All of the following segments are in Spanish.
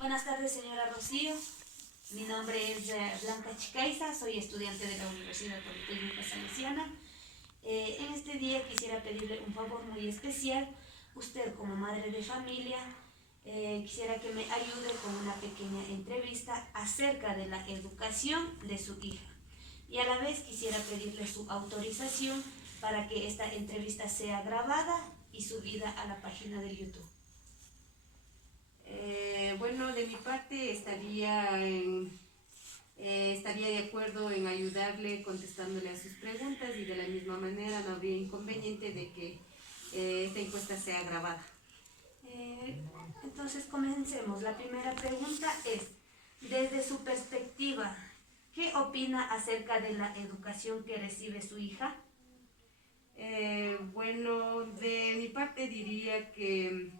Buenas tardes, señora Rocío. Mi nombre es Blanca Chicaiza, soy estudiante de la Universidad Politécnica Salesiana. En este día quisiera pedirle un favor muy especial. Usted, como madre de familia, quisiera que me ayude con una pequeña entrevista acerca de la educación de su hija. Y a la vez quisiera pedirle su autorización para que esta entrevista sea grabada y subida a la página de YouTube. Bueno, de mi parte estaría de acuerdo en ayudarle contestándole a sus preguntas y de la misma manera no habría inconveniente de que esta encuesta sea grabada. Entonces comencemos. La primera pregunta es, desde su perspectiva, ¿qué opina acerca de la educación que recibe su hija? Bueno, de mi parte diría que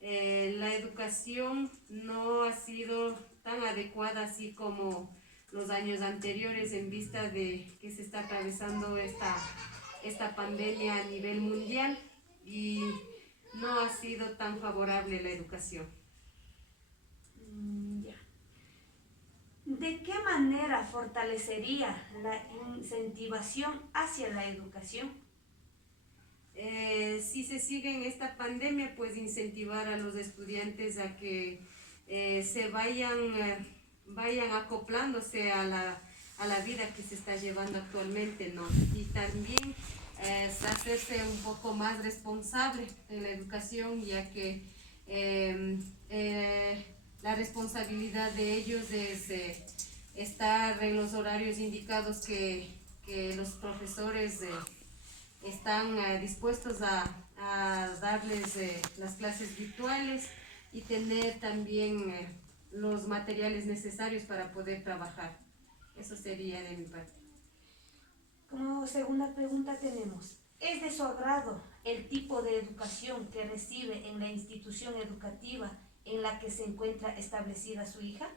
la educación no ha sido tan adecuada así como los años anteriores en vista de que se está atravesando esta pandemia a nivel mundial y no ha sido tan favorable la educación. Ya. ¿De qué manera fortalecería la incentivación hacia la educación? Si se sigue en esta pandemia, pues incentivar a los estudiantes a que se vayan acoplándose a la vida que se está llevando actualmente, ¿no? Y también hacerse un poco más responsable en la educación, ya que la responsabilidad de ellos es estar en los horarios indicados que los profesores están dispuestos a darles las clases virtuales y tener también los materiales necesarios para poder trabajar. Eso sería de mi parte. Como segunda pregunta tenemos, ¿es de su agrado el tipo de educación que recibe en la institución educativa en la que se encuentra establecida su hija?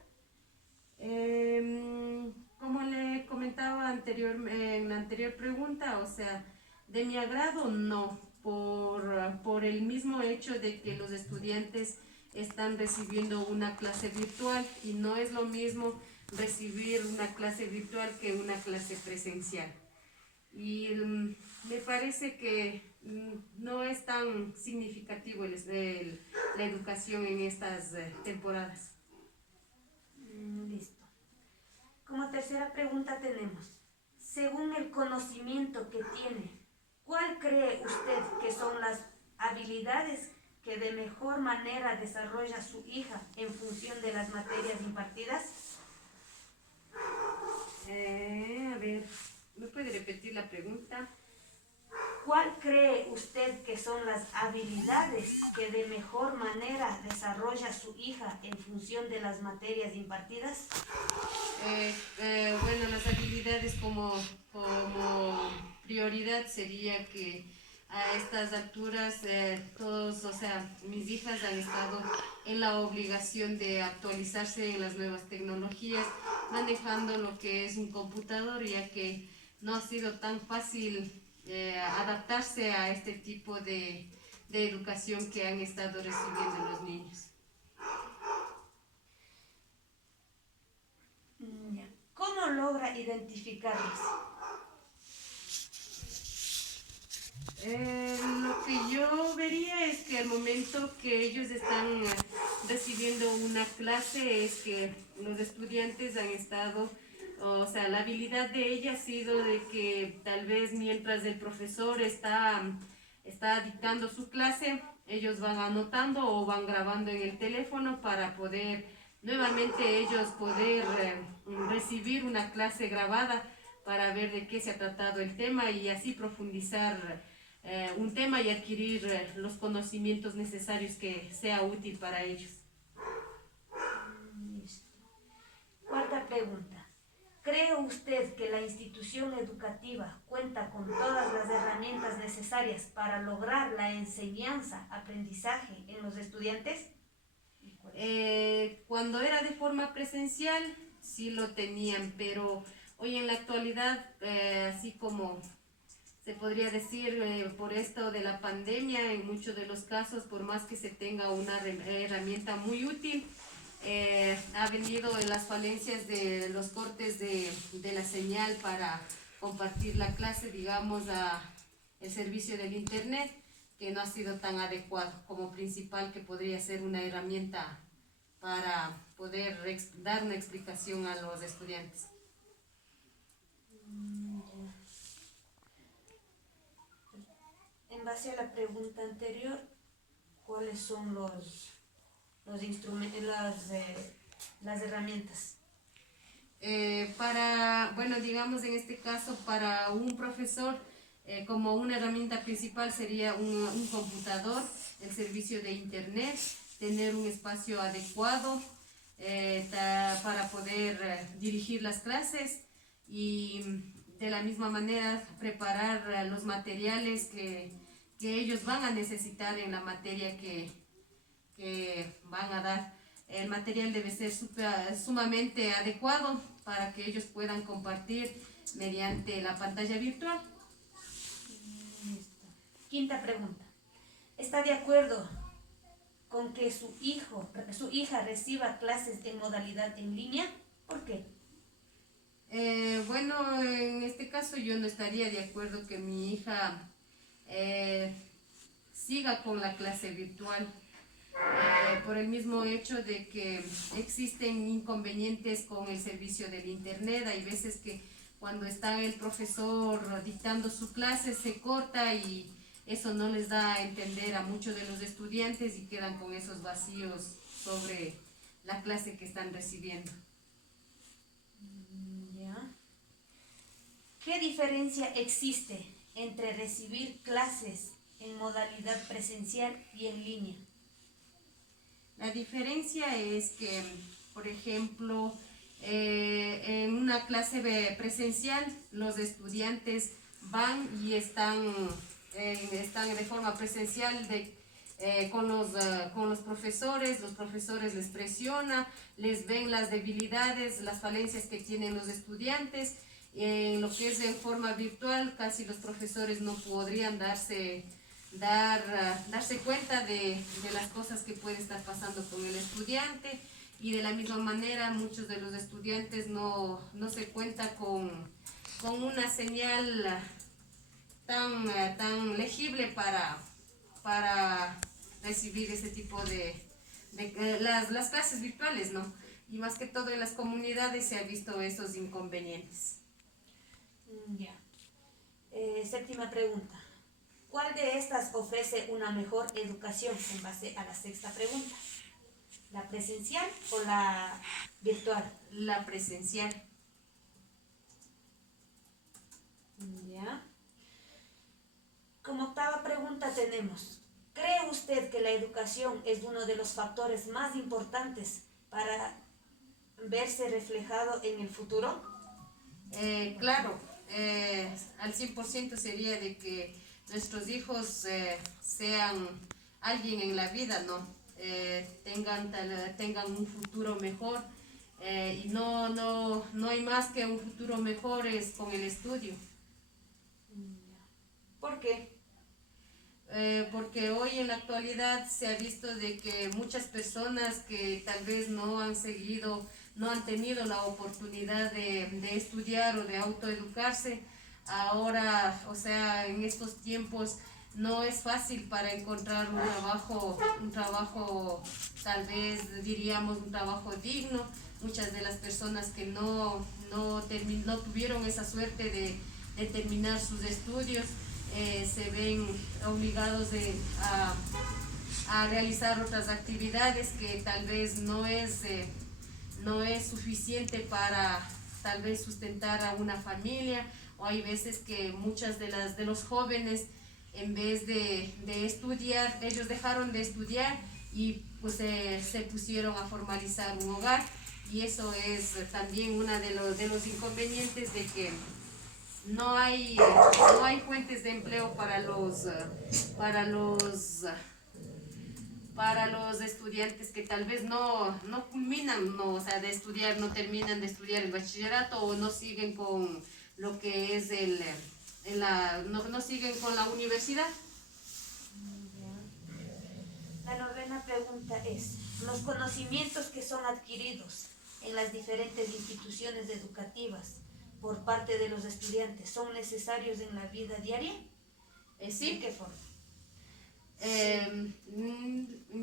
Como le comentaba en la anterior pregunta, o sea, de mi agrado no, por el mismo hecho de que los estudiantes están recibiendo una clase virtual y no es lo mismo recibir una clase virtual que una clase presencial. Y me parece que no es tan significativo la educación en estas temporadas. Listo. Como tercera pregunta tenemos, según el conocimiento que tiene, ¿cuál cree usted que son las habilidades que de mejor manera desarrolla su hija en función de las materias impartidas? A ver, ¿me puede repetir la pregunta? ¿Cuál cree usted que son las habilidades que de mejor manera desarrolla su hija en función de las materias impartidas? Bueno, las habilidades como prioridad sería que a estas alturas todos, o sea, mis hijas han estado en la obligación de actualizarse en las nuevas tecnologías, manejando lo que es un computador, ya que no ha sido tan fácil adaptarse a este tipo de educación que han estado recibiendo los niños. ¿Cómo logra identificarlas? Lo que yo vería es que al momento que ellos están recibiendo una clase es que los estudiantes han estado, o sea, la habilidad de ella ha sido de que tal vez mientras el profesor está dictando su clase, ellos van anotando o van grabando en el teléfono para poder nuevamente ellos poder recibir una clase grabada para ver de qué se ha tratado el tema y así profundizar un tema y adquirir los conocimientos necesarios que sea útil para ellos. Listo. Cuarta pregunta. ¿Cree usted que la institución educativa cuenta con todas las herramientas necesarias para lograr la enseñanza, aprendizaje en los estudiantes? Cuando era de forma presencial sí lo tenían, pero hoy en la actualidad, así como se podría decir por esto de la pandemia, en muchos de los casos, por más que se tenga una herramienta muy útil, ha venido en las falencias de los cortes de la señal para compartir la clase, digamos, a el servicio del internet, que no ha sido tan adecuado como principal, que podría ser una herramienta para poder dar una explicación a los estudiantes. En base a la pregunta anterior, ¿cuáles son los instrumentos, las herramientas? Bueno, digamos en este caso, para un profesor, como una herramienta principal sería un computador, el servicio de internet, tener un espacio adecuado para poder dirigir las clases y de la misma manera preparar los materiales que ellos van a necesitar en la materia que van a dar. El material debe ser sumamente adecuado para que ellos puedan compartir mediante la pantalla virtual. Quinta pregunta. ¿Está de acuerdo con que su hija reciba clases en modalidad en línea? ¿Por qué? Bueno, en este caso yo no estaría de acuerdo que mi hija siga con la clase virtual, por el mismo hecho de que existen inconvenientes con el servicio del internet. Hay veces que cuando está el profesor dictando su clase se corta y eso no les da a entender a muchos de los estudiantes y quedan con esos vacíos sobre la clase que están recibiendo. ¿Ya? ¿Qué diferencia existe entre recibir clases en modalidad presencial y en línea? La diferencia es que, por ejemplo, en una clase presencial los estudiantes van y están de forma presencial con los profesores les presiona, les ven las debilidades, las falencias que tienen los estudiantes. En lo que es en forma virtual, casi los profesores no podrían darse cuenta de las cosas que puede estar pasando con el estudiante, y de la misma manera muchos de los estudiantes no se cuenta con una señal tan legible para recibir ese tipo de las clases virtuales, ¿no? Y más que todo en las comunidades se ha visto esos inconvenientes. Ya. Séptima pregunta. ¿Cuál de estas ofrece una mejor educación en base a la sexta pregunta? ¿La presencial o la virtual? La presencial. Ya. Como octava pregunta tenemos, ¿cree usted que la educación es uno de los factores más importantes para verse reflejado en el futuro? Claro, al 100% sería de que nuestros hijos sean alguien en la vida, ¿no? Tengan un futuro mejor, y no hay más que un futuro mejor es con el estudio. ¿Por qué? Porque hoy en la actualidad se ha visto de que muchas personas que tal vez no han tenido la oportunidad de estudiar o de autoeducarse, ahora, o sea, en estos tiempos no es fácil para encontrar un trabajo tal vez diríamos un trabajo digno. Muchas de las personas que no tuvieron esa suerte de terminar sus estudios, se ven obligados a realizar otras actividades que tal vez no es suficiente para tal vez sustentar a una familia, o hay veces que muchas de los jóvenes, en vez de estudiar, ellos dejaron de estudiar y pues se pusieron a formalizar un hogar, y eso es también uno de los inconvenientes de que no hay fuentes de empleo para los estudiantes que tal vez no culminan, no, o sea, no terminan de estudiar el bachillerato, o no siguen con lo que es no siguen con la universidad. La novena pregunta es, los conocimientos que son adquiridos en las diferentes instituciones educativas por parte de los estudiantes son necesarios en la vida diaria? Sí. ¿De qué forma?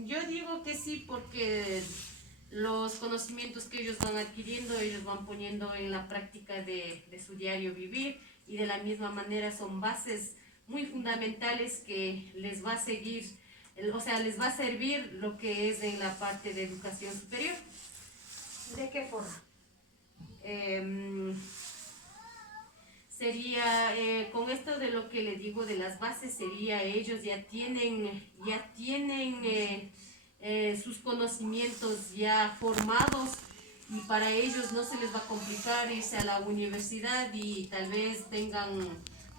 Yo digo que sí, porque los conocimientos que ellos van adquiriendo, ellos van poniendo en la práctica de su diario vivir, y de la misma manera son bases muy fundamentales que les va a seguir, o sea, les va a servir lo que es en la parte de educación superior. ¿De qué forma? Sería, con esto de lo que le digo de las bases, sería ellos ya tienen sus conocimientos ya formados, y para ellos no se les va a complicar irse a la universidad y tal vez tengan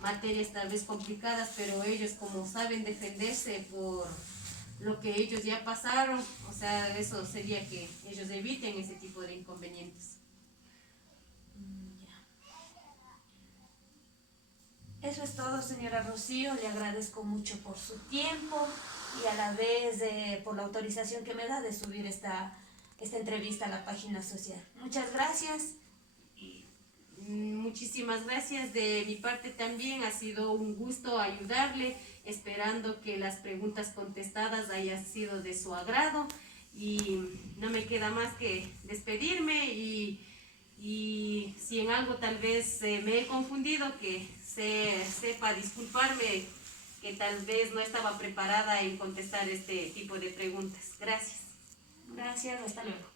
materias tal vez complicadas, pero ellos como saben defenderse por lo que ellos ya pasaron, o sea, eso sería que ellos eviten ese tipo de inconvenientes. Eso es todo, señora Rocío. Le agradezco mucho por su tiempo y a la vez por la autorización que me da de subir esta entrevista a la página social. Muchas gracias. Muchísimas gracias. De mi parte también ha sido un gusto ayudarle, esperando que las preguntas contestadas hayan sido de su agrado, y no me queda más que despedirme, y si en algo tal vez me he confundido, que sepa disculparme, que tal vez no estaba preparada en contestar este tipo de preguntas. Gracias. Gracias, hasta luego.